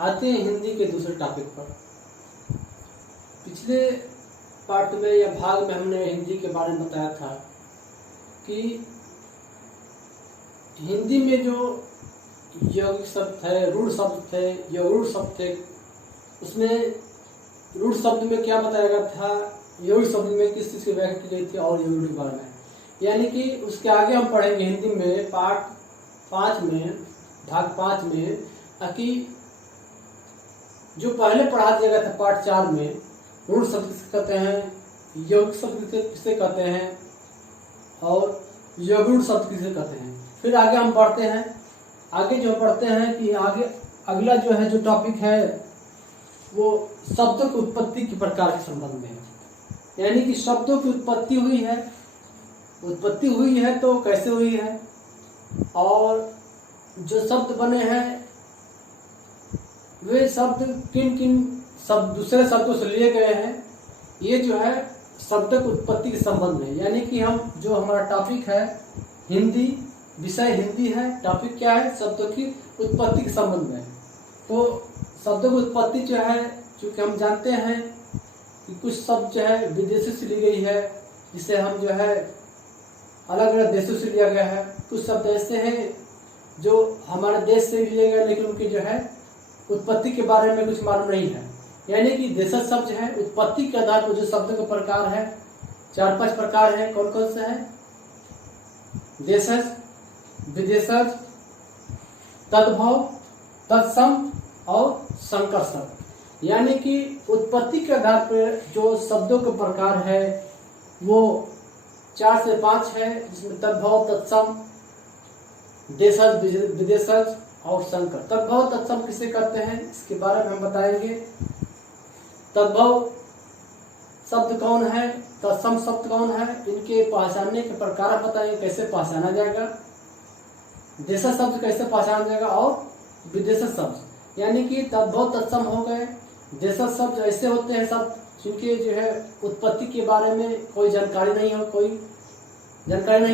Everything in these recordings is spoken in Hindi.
आते हैं हिंदी के दूसरे टॉपिक पर। पिछले पार्ट में या भाग में हमने हिंदी के बारे में बताया था कि हिंदी में जो यौगिक शब्द थे, रूढ़ शब्द थे, यौगिक शब्द थे, उसमें रूढ़ शब्द में क्या बताया गया था, यौगिक शब्द में किस चीज़ की व्याख्या की गई थी और यौगिक के बारे में। यानी कि उसके आगे हम पढ़ेंगे हिंदी में पार्ट 5 में, भाग 5 में, कि जो पहले पढ़ा दिया गया था पार्ट 4 में, रूढ़ शब्द किसे कहते हैं, यौगिक शब्द किसे कहते हैं और यौगिक शब्द किसे कहते हैं। फिर आगे हम पढ़ते हैं, आगे जो पढ़ते हैं कि आगे अगला जो है, जो टॉपिक है वो शब्दों की उत्पत्ति के प्रकार के संबंध में है। यानी कि शब्दों की उत्पत्ति हुई है तो कैसे हुई है, और जो शब्द बने हैं वे शब्द किन किन शब्द दूसरे शब्दों से लिए गए हैं, ये जो है शब्दों की उत्पत्ति के संबंध में। यानी कि हम जो हमारा टॉपिक है हिंदी, विषय हिंदी है, टॉपिक क्या है, शब्दों की उत्पत्ति के संबंध में। तो शब्दों की उत्पत्ति जो है, चूँकि हम जानते हैं कि कुछ शब्द जो है विदेशों से ली गई है, जिसे हम जो है अलग अलग देशों से लिया गया है। कुछ शब्द ऐसे हैं जो हमारे देश से लिए गए लेकिन उनकी जो है उत्पत्ति के बारे में कुछ मालूम नहीं है। यानी कि देशज शब्द जो है उत्पत्ति के आधार पर जो शब्दों के प्रकार है 4-5 प्रकार है। कौन कौन से हैं? देशज, विदेशज, तद्भव, तत्सम और संकर शब्द। यानी कि उत्पत्ति के आधार पर जो शब्दों के प्रकार है वो 4 से 5 है, जिसमें तद्भव, तत्सम, देशज, विदेशज और संकर। तद्भव तत्सम किसे कहते हैं इसके बारे में हम बताएंगे। तद्भव शब्द कौन है, तत्सम शब्द कौन है, इनके पहचानने के प्रकार बताएंगे, कैसे पहचाना जाएगा, देशज शब्द कैसे पहचाना जाएगा और विदेशज शब्द। यानी कि तद्भव तत्सम हो गए। देशज शब्द ऐसे होते हैं शब्द जिनके जो है उत्पत्ति के बारे में कोई जानकारी नहीं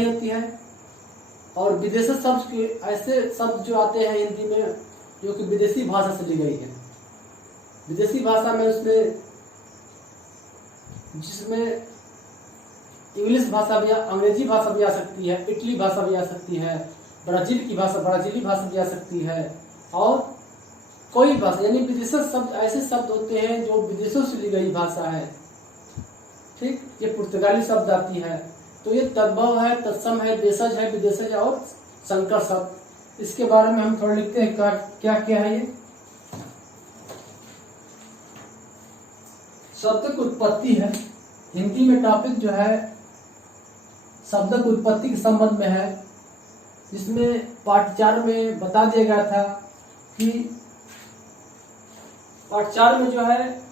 होती है। और विदेशज शब्द के ऐसे शब्द जो आते हैं हिंदी में जो कि विदेशी भाषा से ली गई है। विदेशी भाषा में उसमें जिसमें इंग्लिश भाषा भी, अंग्रेजी भाषा भी आ सकती है, इटली भाषा भी आ सकती है, ब्राजील की भाषा, ब्राजीली भाषा भी आ सकती है, और कोई भाषा। यानी विदेशज शब्द ऐसे शब्द होते हैं जो विदेशों से ली गई भाषा है। ठीक, ये पुर्तगाली शब्द आती है। तो ये तद्भव है, तत्सम है, देशज है, विदेशज और संकर शब्द। इसके बारे में हम थोड़ा लिखते हैं क्या क्या है ये। शब्द की उत्पत्ति है। हिंदी में टॉपिक जो है शब्द की उत्पत्ति के संबंध में है, जिसमें पार्ट 4 में बता दिया गया था कि पार्ट 4 में जो है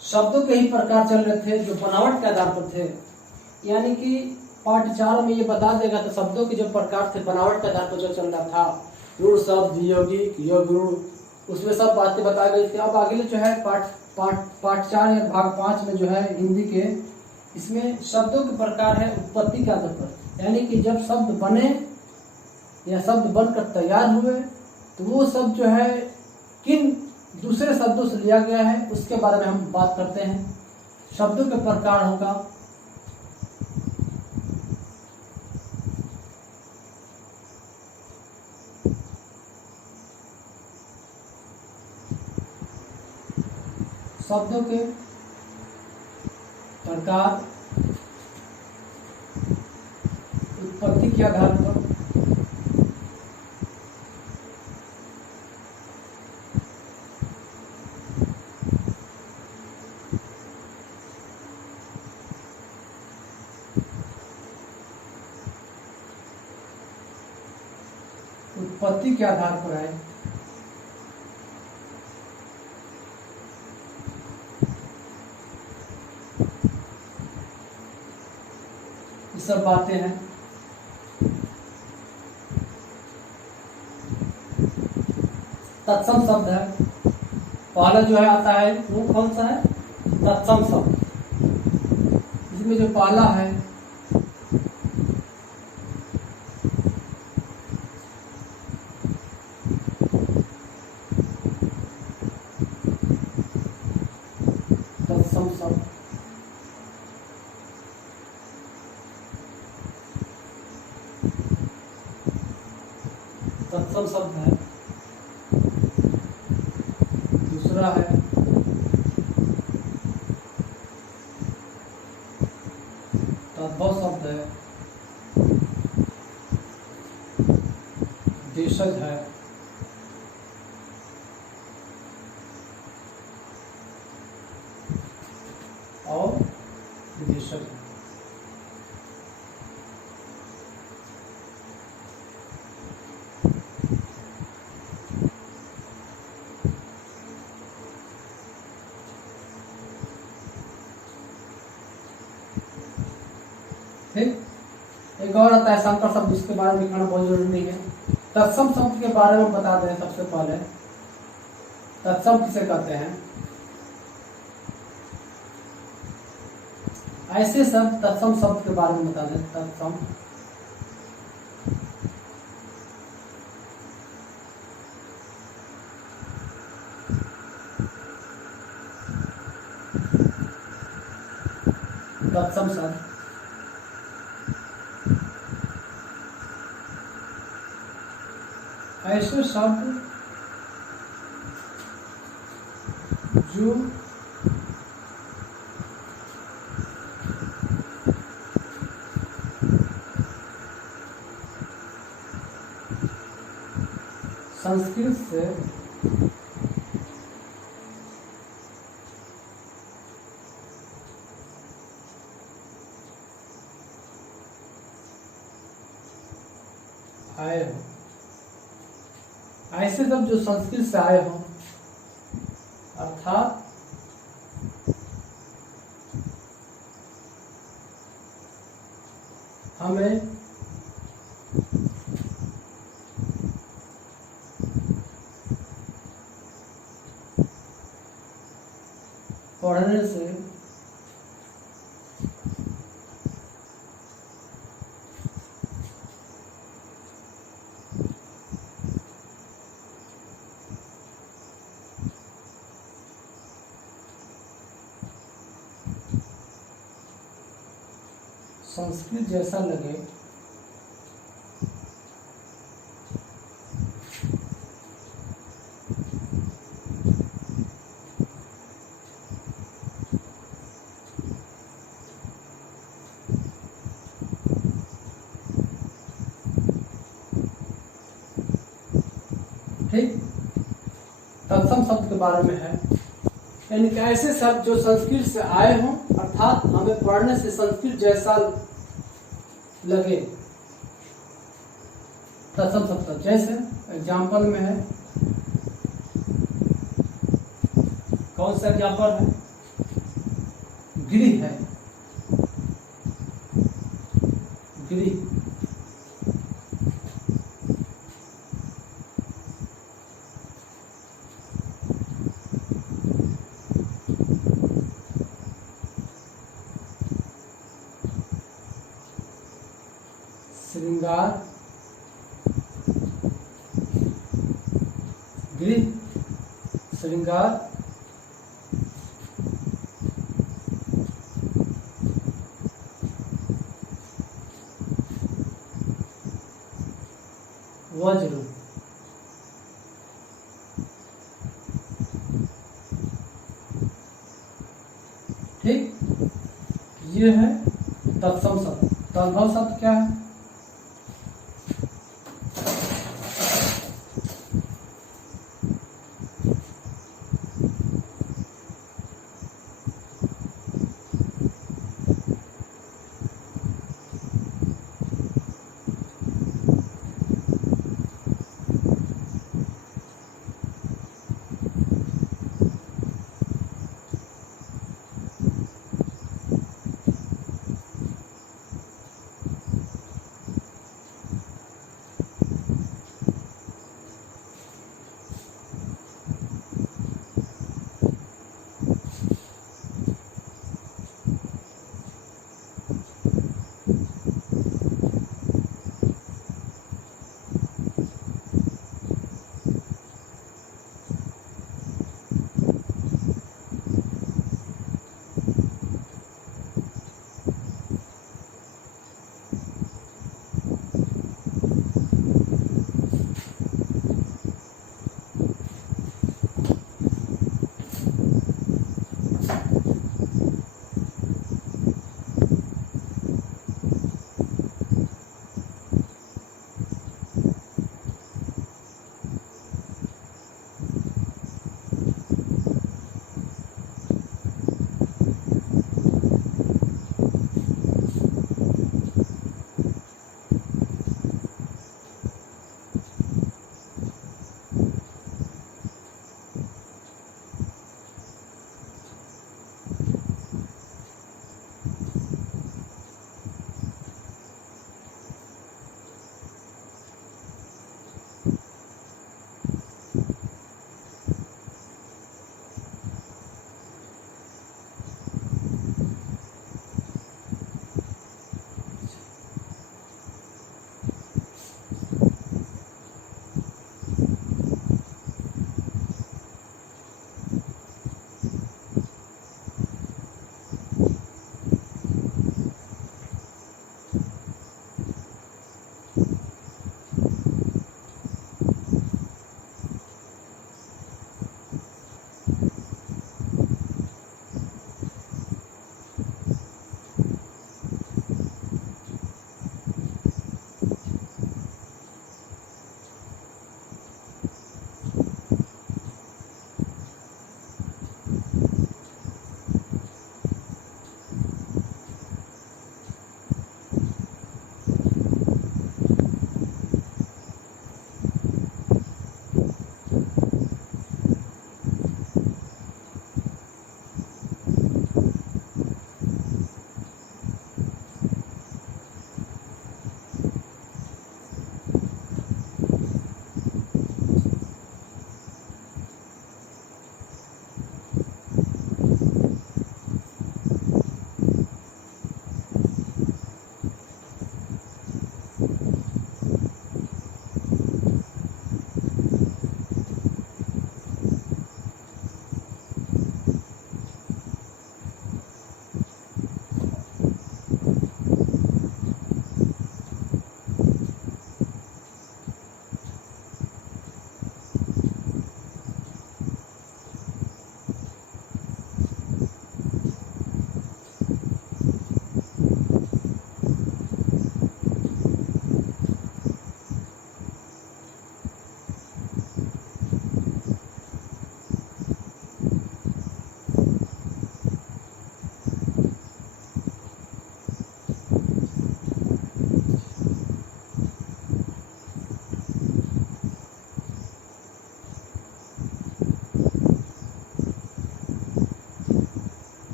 शब्दों के ही प्रकार चल रहे थे जो बनावट के आधार पर थे। यानी कि पार्ट 4 में ये बता देगा तो शब्दों के जो प्रकार थे बनावट के आधार पर जो चल रहा था, रूढ़ शब्द, यौगिक, योग, उसमें सब बातें बताई गई थी। अब आगे जो है पार्ट 4 या भाग 5 में जो है हिंदी के, इसमें शब्दों के प्रकार है उत्पत्ति के आधार पर। यानी कि जब शब्द बने या शब्द बनकर तैयार हुए तो वो शब्द जो है किन दूसरे शब्दों से लिया गया है उसके बारे में हम बात करते हैं। शब्दों के प्रकार होगा शब्दों के प्रकार उत्पत्ति के आधार पर उत्पत्ति के आधार पर है। ये सब बातें हैं। तत्सम शब्द है, पहला जो है आता है वो कौन सा है, तत्सम शब्द। इसमें जो पहला है तत्सम शब्द है। दूसरा है तद्भव शब्द है, देशज है, और विदेशज है। ठीक, एक और आता है संकर शब्द, उसके बारे में लिखना बहुत जरूरी नहीं है। तत्सम शब्द के बारे में बता दें सबसे पहले। तत्सम किसे कहते हैं? ऐसे शब्द, तत्सम शब्द के बारे में बता दें। तत्सम तत्सम शब्द ऐसे शब्द जो संस्कृत से आए हो, ऐसे शब्द जो संस्कृत से आए हो, अर्थात हमें पढ़ने से संस्कृत जैसा लगे, ठीक। तत्सम शब्द के बारे में है, यानी कि ऐसे शब्द जो संस्कृत से आए हों, अर्थात हमें पढ़ने से संस्कृत जैसा लगे। तत्सम शब्द जैसे एग्जाम्पल में है, कौन सा एग्जाम्पल है? गृह है, गृह। श्रृंगार, गृह, श्रृंगार, वज्र, ठीक। ये है तत्सम शब्द। तद्भव शब्द क्या है?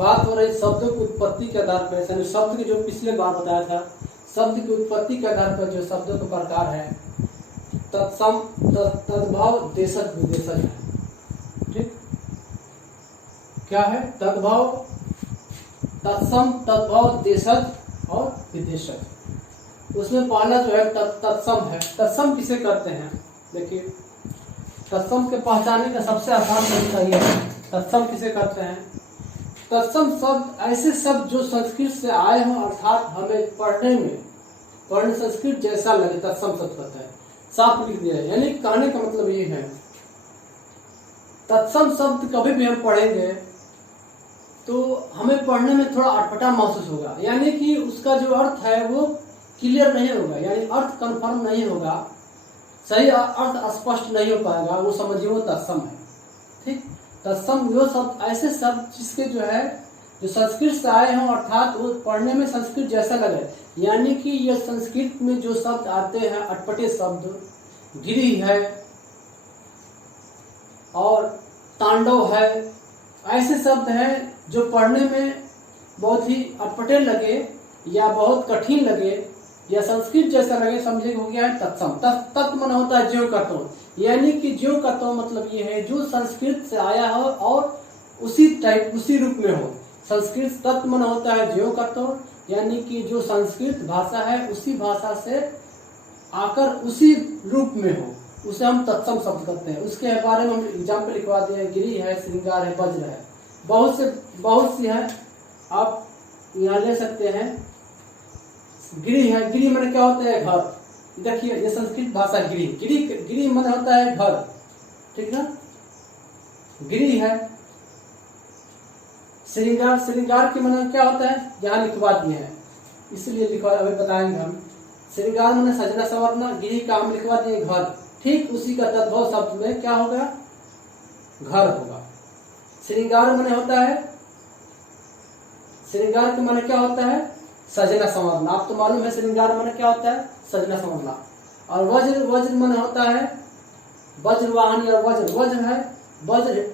बात हो रही शब्दों की उत्पत्ति के आधार पर, यानी शब्द की जो पिछले बार बताया था, शब्द की उत्पत्ति के आधार पर जो शब्दों के प्रकार है, तत्सम, तद्भव, देशज, विदेशज है। ठीक, क्या है? तद्भव, तत्सम, तद्भव, देशज और विदेशज। उसमें पहला जो है तत्सम है। तत्सम किसे कहते हैं? देखिए, तत्सम के पहचानने का सबसे आसान तरीका यह है। तत्सम किसे कहते हैं? तत्सम शब्द ऐसे शब्द जो संस्कृत से आए हों, अर्थात हमें पढ़ने संस्कृत जैसा लगे, तत्सम शब्द कहते हैं। साफ लिख दिया है, यानी कहने का मतलब ये है, तत्सम शब्द कभी भी हम पढ़ेंगे तो हमें पढ़ने में थोड़ा अटपटा महसूस होगा, यानी कि उसका जो अर्थ है वो क्लियर नहीं होगा, यानी अर्थ कंफर्म नहीं होगा, सही अर्थ स्पष्ट नहीं हो पाएगा, वो समझिए वो तत्सम है। ठीक, तत्सम वो शब्द ऐसे शब्द जिसके जो है जो संस्कृत से आए हों, अर्थात वो पढ़ने में संस्कृत जैसा लगे, यानी कि ये संस्कृत में जो शब्द आते हैं अटपटे शब्द, गिरी है और तांडव है, ऐसे शब्द हैं जो पढ़ने में बहुत ही अटपटे लगे या बहुत कठिन लगे या संस्कृत जैसा लगे, समझे हो गया है तत्सम। तत् मन होता है ज्यों का त्यों, यानी कि ज्यों का त्यों मतलब ये है जो संस्कृत से आया हो और उसी टाइप उसी रूप में हो। संस्कृत तत् मन होता है ज्यों का त्यों, यानी कि जो संस्कृत भाषा है उसी भाषा से आकर उसी रूप में हो, उसे हम तत्सम शब्द कहते हैं। उसके बारे में हम एग्जाम्पल लिखवा दिए, गिरी है, श्रृंगार है, वज्र है, बहुत सी है, आप यहाँ ले सकते हैं। गिरी है, गिरी मन क्या होता है? घर। देखिए ये संस्कृत भाषा गिरी, गिरी मन होता है घर, ठीक ना। गिरी है। श्रृंगार के मन क्या होता है? यहाँ लिखवा दिए हैं, इसलिए लिखवा अभी बताएंगे हम। श्रृंगार मन सजना संवरना, गिरी का हम लिखवा दिए घर। ठीक उसी का तद्भव शब्द में क्या होगा? घर होगा। श्रृंगार मन होता है, श्रृंगार के मन क्या होता है? सजना संवरना। आप तो मालूम है श्रृंगार मन क्या होता है? सजना संवरना। और वज्र मन होता है वज्रवाहन या वज्र है। वज्र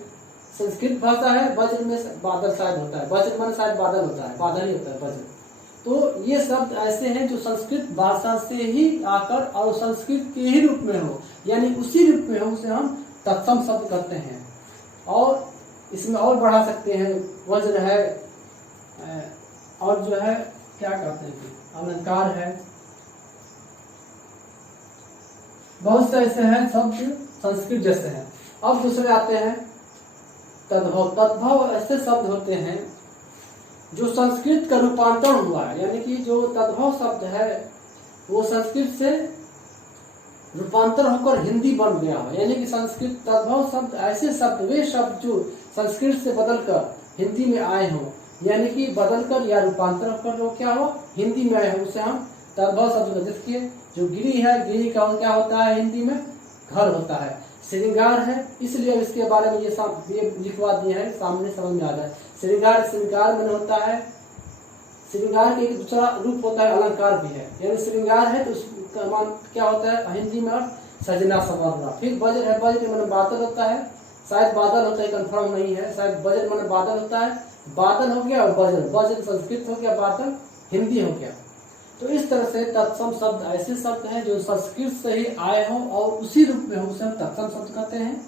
संस्कृत भाषा है, वज्र में बादल शायद होता है, वज्र मन शायद बादल होता है, बादल ही होता है वज्र। तो ये शब्द ऐसे हैं जो संस्कृत भाषा से ही आकर और संस्कृत के ही रूप में हो, यानी उसी रूप में हो, उसे हम तत्सम शब्द कहते हैं। और इसमें और बढ़ा सकते हैं, वज्र है और जो है क्या कहते हैं, अलंकार है, बहुत से ऐसे हैं शब्द संस्कृत जैसे हैं। अब दूसरे आते हैं तद्भव। तद्भव ऐसे शब्द होते हैं जो संस्कृत का रूपांतरण हुआ है, यानी कि जो तद्भव शब्द है वो संस्कृत से रूपांतर होकर हिंदी बन गया हो, यानी कि संस्कृत तद्भव शब्द ऐसे शब्द, वे शब्द जो संस्कृत से बदलकर हिंदी में आए हों, यानी कि बदलकर या रूपांतर होकर वो क्या हो? हिंदी में आए हो, उसे हम तद्भव शब्द। देखिए जो गिरी है, गिरी का क्या होता है हिंदी में? घर होता है। श्रृंगार है, इसलिए इसके बारे में ये लिखवा दिए हैं, सामने समझ में आ जाए। श्रृंगार मन होता है, श्रृंगार के एक दूसरा रूप होता है अलंकार भी है, यानी श्रृंगार है तो उसका मान क्या होता है हिंदी में? सजना संवरना। फिर वज्र है, वज्र मन बादल होता है, शायद बादल होता है, कंफर्म नहीं है, शायद वज्र मन बादल होता है, बादल हो गया। और वज्र संस्कृत हो गया, बादल हिंदी हो गया। तो इस तरह से तत्सम शब्द ऐसे शब्द हैं जो संस्कृत से ही आए हों और उसी रूप में हो, उसे हम तत्सम शब्द कहते हैं।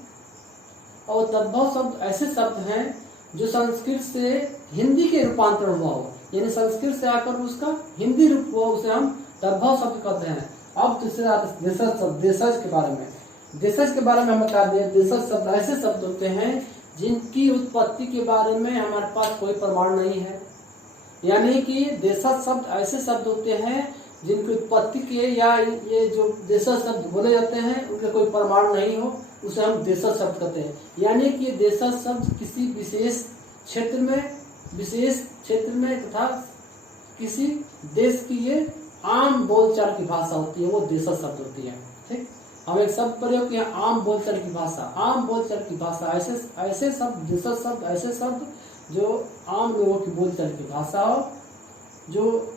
और तद्भव शब्द ऐसे शब्द हैं जो संस्कृत से हिंदी के रूपांतरण हुआ हो, यानी संस्कृत से आकर उसका हिंदी रूप हुआ, उसे हम तद्भव शब्द कहते हैं। अब दूसरा देशज शब्द, देशज के बारे में। देशज के बारे में हम बता दें, देशज शब्द ऐसे शब्द होते हैं जिनकी उत्पत्ति के बारे में हमारे पास कोई प्रमाण नहीं है, यानी कि देशज शब्द ऐसे शब्द होते हैं जिनकी उत्पत्ति के या ये जो देशज शब्द बोले जाते हैं उनका कोई प्रमाण नहीं हो, उसे हम देशज शब्द कहते हैं। यानी कि देशज शब्द किसी विशेष क्षेत्र में तथा किसी देश की ये आम बोलचाल की भाषा होती है, वो देशज शब्द होती है। ठीक, हम एक शब्द प्रयोग किया, आम बोलचाल की भाषा। आम बोलचाल की भाषा ऐसे शब्द, देशज शब्द ऐसे शब्द जो आम लोगों की बोलचाल की भाषा हो, जो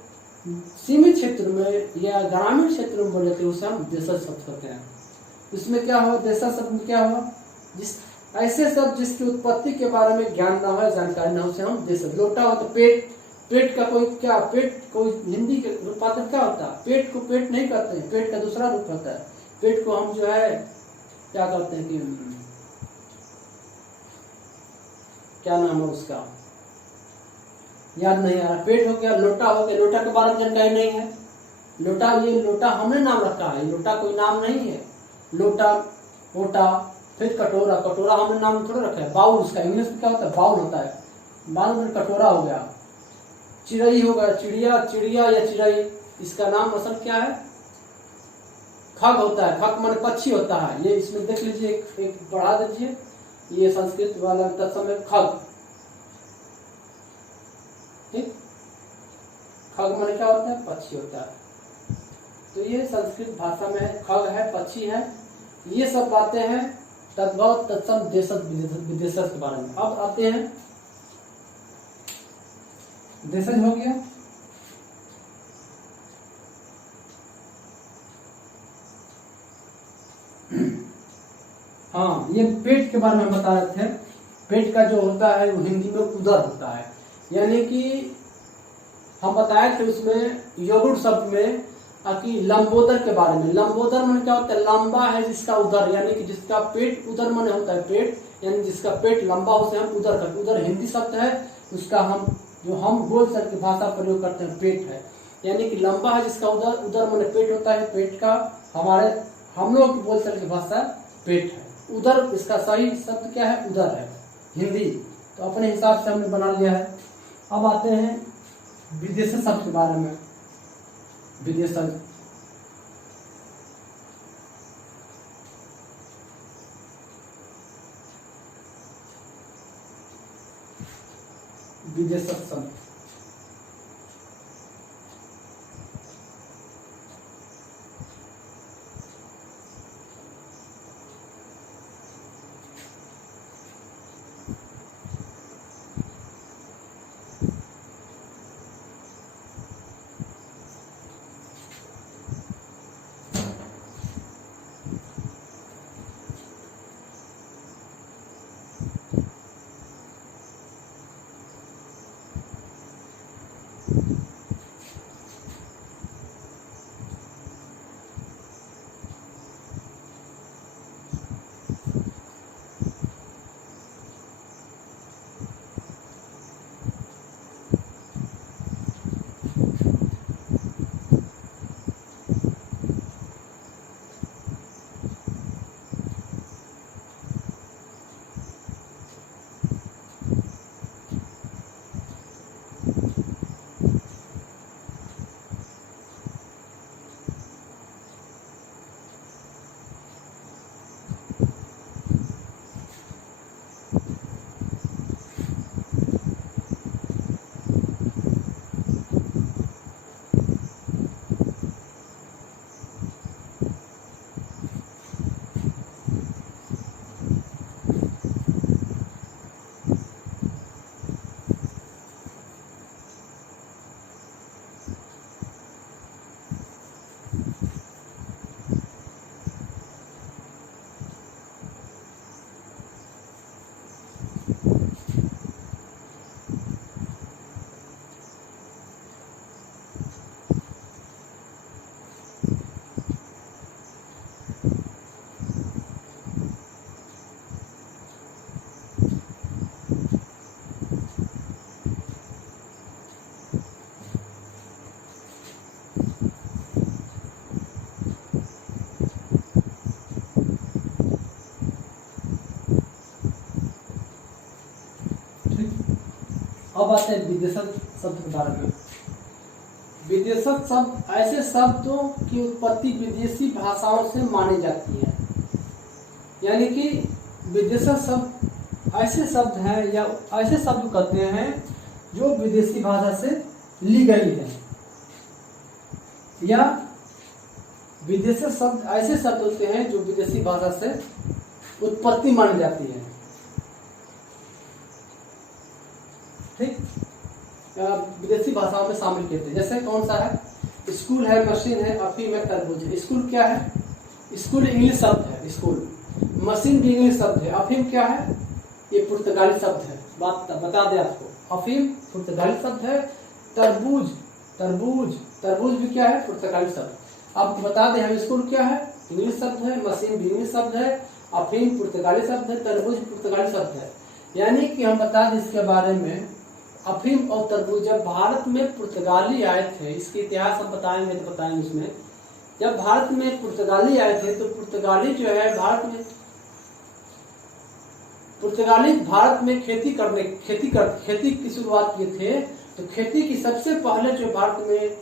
सीमित क्षेत्र में या ग्रामीण क्षेत्र में बोले थे, उसे हम देशज शब्द कहते हैं। इसमें क्या हो? देशज शब्द में क्या हो? ऐसे शब्द जिसकी उत्पत्ति के बारे में ज्ञान न हो, जानकारी न हो, उसे हम दे सकते। लोटा हो तो पेट, पेट का कोई क्या, पेट कोई हिंदी के रूपांतर क्या होता है? पेट को पेट नहीं कहते हैं, पेट का दूसरा रूप होता है। पेट को हम जो है क्या कहते हैं कि क्या नाम है उसका, याद नहीं आ रहा। पेट हो गया, लोटा हो गया, लोटा के बारे में जानकारी नहीं है। लोटा, ये लोटा हमने नाम रखा है, लोटा कोई नाम नहीं है। लोटा, ओटा, फिर कटोरा, कटोरा हमने नाम थोड़ा रखा है। बाउल, उसका इंग्लिश में क्या होता है? बाउल होता है। बाउल में कटोरा हो गया। चिड़ई हो गया, चिड़िया, चिड़िया या चिड़ई, इसका नाम असल क्या है? खग होता है। खग माने पक्षी होता है। ये इसमें देख लीजिए, एक बढ़ा दीजिए, ये संस्कृत वाला तत्सम खग, ठीक। खग माने क्या होता है? पक्षी होता है। तो ये संस्कृत भाषा में है, खग है, पक्षी है। ये सब बातें हैं तद्भव तत्सम देशज विदेशज के बारे में। अब आते हैं, देशज हो गया, हाँ, ये पेट के बारे में बता रहे थे। पेट का जो होता है वो हिंदी में उदर होता है। यानी कि हम बताए थे उसमें योगुड़ शब्द में कि लंबोदर के बारे में। लंबोदर में क्या होता है? लंबा है जिसका उदर, यानी कि जिसका पेट, उदर माने होता है पेट, यानी जिसका पेट लंबा उसे हम उदर करते हैं। उदर हिंदी शब्द है, उसका हम जो हम बोलचाल की भाषा प्रयोग करते हैं पेट है। यानी कि लंबा है जिसका उदर, उदर माने पेट होता है। पेट का हमारे हम लोग की बोलचाल की भाषा पेट है। उदर, इसका सही शब्द क्या है? उदर है हिंदी। तो अपने हिसाब से हमने बना लिया है। अब आते हैं विदेशज शब्द के बारे में। विदेशज, विदेशज शब्द, अब आते हैं विदेशज शब्द के बारे में। विदेशज शब्द ऐसे शब्दों की उत्पत्ति विदेशी भाषाओं से मानी जाती है। यानी कि विदेशज शब्द ऐसे शब्द हैं या ऐसे शब्द कहते हैं जो विदेशी भाषा से ली गई है, या विदेशी शब्द ऐसे शब्द होते हैं जो विदेशी भाषा से उत्पत्ति मानी जाती है। ठीक, विदेशी भाषाओं में शामिल कहते हैं। जैसे कौन सा है? स्कूल है, मशीन है, अफीम है, तरबूज है। स्कूल क्या है? स्कूल इंग्लिश शब्द है। स्कूल मशीन भी इंग्लिश शब्द है। अफीम क्या है? ये पुर्तगाली शब्द है। बात बता दें आपको, अफीम पुर्तगाली शब्द है। तरबूज तरबूज तरबूज भी क्या है? पुर्तगाली शब्द। आपको बता दें हाई स्कूल क्या है? इंग्लिश शब्द है। मशीन भी इंग्लिश शब्द है। अफीम पुर्तगाली शब्द है। तरबूज पुर्तगाली शब्द है। यानी कि हम बता दें इसके बारे में, अफीम और तरबूज जब भारत में पुर्तगाली आए थे, इसके इतिहास हम बताएंगे तो बताएंगे उसमें। जब भारत में पुर्तगाली आए थे तो पुर्तगाली जो है भारत में खेती की शुरुआत किए थे। तो खेती की सबसे पहले जो भारत में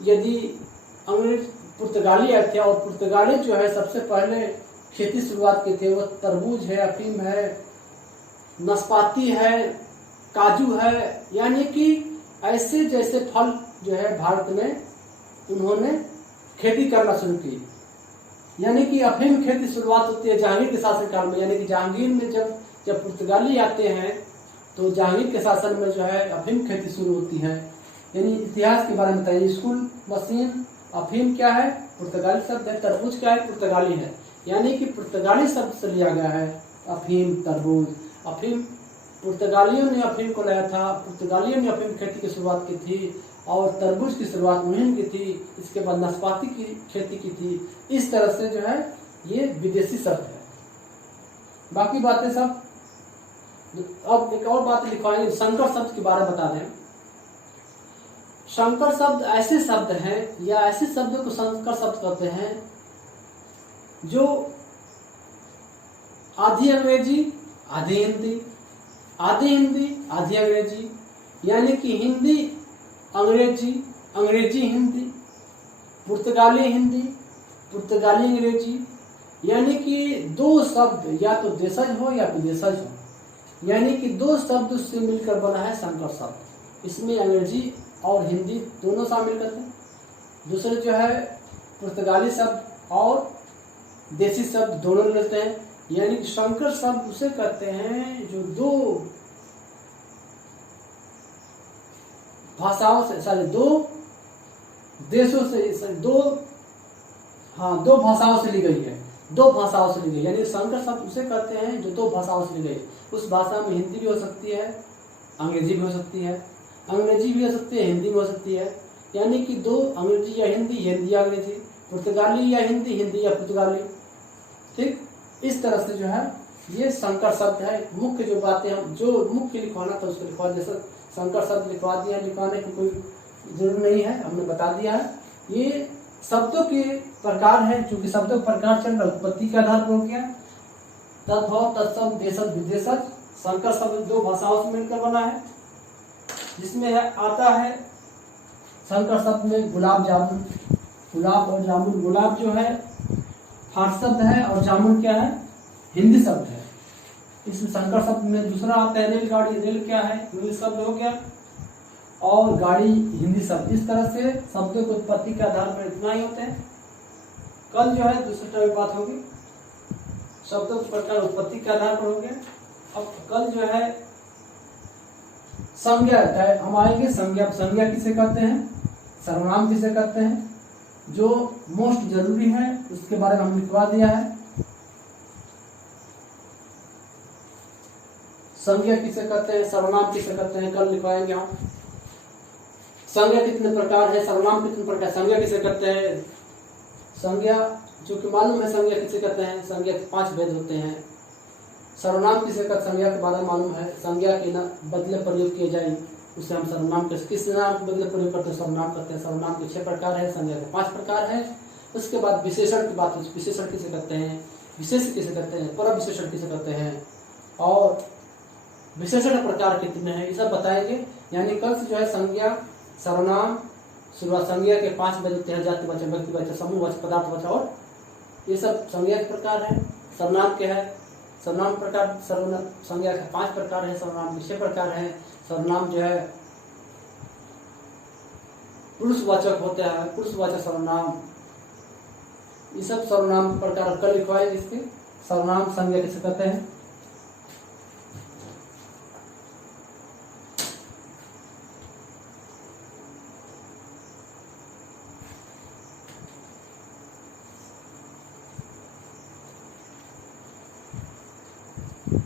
यदि अंग्रेज पुर्तगाली आए थे और पुर्तगाली जो है सबसे पहले खेती शुरुआत किए थे, वो तरबूज है, अफीम है, नाशपाती है, काजू है। यानी कि ऐसे जैसे फल जो है भारत में उन्होंने खेती करना शुरू की। यानी कि अफीम खेती शुरुआत होती है जहांगीर के शासनकाल में। यानी कि जहांगीर में जब पुर्तगाली आते हैं तो जहांगीर के शासन में जो है अफीम खेती शुरू होती है। यानी इतिहास के बारे में बताइए। स्कूल, मशीन, अफीम क्या है? पुर्तगाली शब्द है। तरबूज क्या है? पुर्तगाली है। यानी कि पुर्तगाली शब्द से लिया गया है अफीम, तरबूज। अफीम पुर्तगालियों ने अफीम को लाया था, पुर्तगालियों ने अफीम खेती की शुरुआत की थी और तरबूज की शुरुआत मुहिम की थी। इसके बाद नाशपाती की खेती की थी। इस तरह से जो है ये विदेशी शब्द है। बाकी बातें सब अब एक और बात लिखवाएंगे, संकर शब्द के बारे में बता दें। संकर शब्द ऐसे शब्द हैं या ऐसे शब्दों को संकर शब्द कहते हैं जो आधी अंग्रेजी आधी हिंदी, आधी अंग्रेजी, यानी कि हिंदी अंग्रेजी, अंग्रेजी हिंदी, पुर्तगाली हिंदी, पुर्तगाली अंग्रेजी। यानी कि दो शब्द या तो देशज हो या विदेशज हो। यानी कि दो शब्द से मिलकर बना है संकर शब्द। इसमें अंग्रेजी और हिंदी दोनों शामिल करते हैं। दूसरे जो है पुर्तगाली शब्द और देसी शब्द दोनों मिलते हैं। यानी कि संकर शब्द उसे कहते हैं जो दो भाषाओं से दो देशों से दो भाषाओं से ली गई है। दो भाषाओं से ली गई, यानी संकर शब्द उसे कहते हैं जो दो भाषाओं से ली गई। उस भाषा में हिंदी भी हो सकती है, अंग्रेजी भी हो सकती है, अंग्रेजी भी हो सकती है, हिंदी भी हो सकती है। यानी कि दो, अंग्रेजी या हिंदी, हिंदी या अंग्रेजी, पुर्तगाली या हिंदी, हिंदी या पुर्तगाली। ठीक, इस तरह से जो है ये संकर शब्द है। मुख्य जो बातें हम जो मुख्य लिखवाना था उसको लिखवा, जैसे संकर शब्द लिखवा दिया, लिखवाने की कोई जरूरत नहीं है, हमने बता दिया है। ये शब्दों के प्रकार है, चूंकि शब्दों के प्रकार चल रहा है उत्पत्ति के आधार पर हो गया। तद्भव, तत्सम, देशज, विदेशज। संकर शब्द दो भाषाओं से मिलकर बना है, जिसमें आता है संकर शब्द में गुलाब जामुन, गुलाब और जामुन। गुलाब जो है फारसी शब्द है और जामुन क्या है? हिंदी शब्द है। इस संकर शब्द में दूसरा आता है रेलगाड़ी। रेल क्या है? इंग्लिश शब्द हो गया और गाड़ी हिंदी शब्द। इस तरह से शब्दों की उत्पत्ति के आधार पर इतना ही होते हैं। कल जो है दूसरे टाइप बात होगी, शब्दों के प्रकार उत्पत्ति के आधार पर हो गया। अब कल जो है संज्ञा हम आएंगे। संज्ञा किसे कहते हैं? सर्वनाम किसे कहते हैं? जो मोस्ट जरूरी है उसके बारे में हम लिखवा दिया है। संज्ञा किसे कहते हैं, सर्वनाम किसे कहते हैं, कल लिखवाएंगे हम। संज्ञा कितने प्रकार है, सर्वनाम कितने प्रकार, संज्ञा किसे कहते हैं। संज्ञा जो कि मालूम है संज्ञा किसे कहते हैं। संज्ञा के 5 भेद होते हैं। सर्वनाम किसे कहते हैं, संज्ञा के बारे में मालूम है। संज्ञा के बदले प्रयोग किए जाए उसे हम सर्वनाम कहते हैं। किस नाम के बदले प्रयोग करते हैं? सर्वनाम करते हैं। सर्वनाम के 6 प्रकार है, संज्ञा के 5 प्रकार है। उसके बाद विशेषण की बात, विशेषण किसे कहते हैं, विशेष किसे कहते हैं, पर विशेषण किसे कहते हैं और विशेषण प्रकार कितने हैं, ये सब बताएंगे। यानी कल से जो है संज्ञा, सर्वनाम, शुरुआत संज्ञा के 5 भेद होते हैं, जातिवाचक, व्यक्तिवाचक, समूहवाचक, पदार्थवाचक, और ये सब संज्ञा के प्रकार है। सर्वनाम के है, सर्वनाम प्रकार, संज्ञा के 5 प्रकार है, सर्वनाम के 6 प्रकार है। सर्वनाम जो है पुरुषवाचक होता है, पुरुषवाचक सर्वनाम, ये सब सर्वनाम प्रकार कल लिखवाएंगे। इसके सर्वनाम संज्ञा किसे कहते हैं। है।